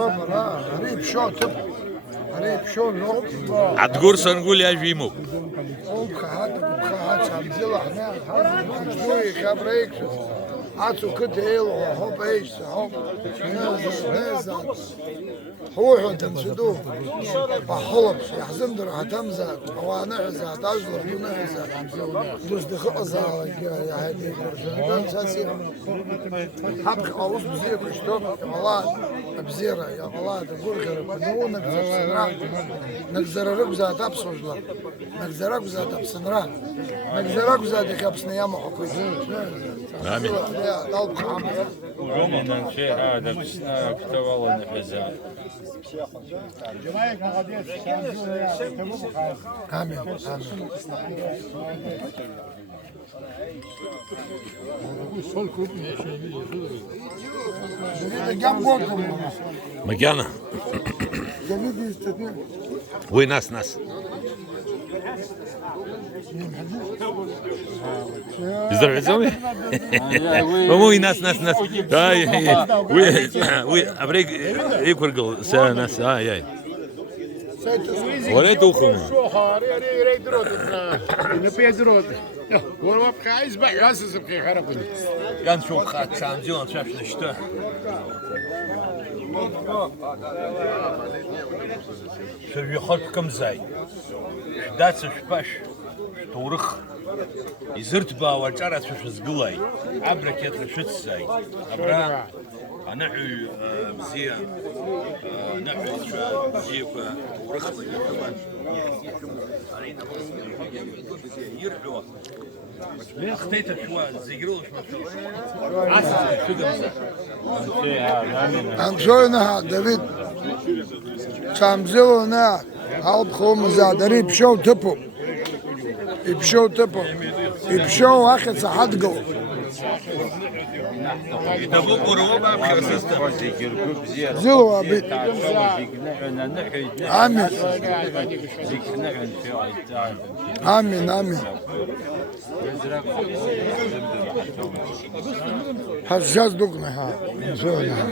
غريب شو تب غريب شو لوك عتقول سنقول يا جيمو وبخات عمزلة هنا خجوي خبريك عطوا كده يلو هوب ايش هوب نازل روحوا تنسدوه بحلب يحزم در هتمزة وانعزة تجلر ونعزة دوس دخقزة يا هدي كرشان ساسي حبك قوس بزير كشتوب والله بزيرة يا والله تقول خير نو نقزر سنرا نقزر رقزة تبصجلر نقزر رقزة تبصنرا نقزر رقزة دكابسنا يا محقوق آمين. وجمنا شيء هذا بس اكتوى النفذات. آمين آمين مكانه وين ناس يزرع زوي ومو ناس هاي وي ابريك يكرقل ناس هاي ولا توخم شو هاري درود نبي درود والله بقى عايز بقى ياسس بقى خربني كان شو خات شامزيون شاف نشته شو يخلكم زي دات شباش تورخ يزرت با وجرت في زقلاي عبرك يترشت زي عبرا نحي مزيان نحي جيب ورخ يرحوا ليه خطيت شوي زيقروش عسل شو دمزه أنشونا دافيد شامزلونا هالب خوم زادري بشو تبو يبشو أخذ صحت قو يدبو قروبا بخرسسته زلوا بيت آمين آمين حجاز دقنا ها نسونا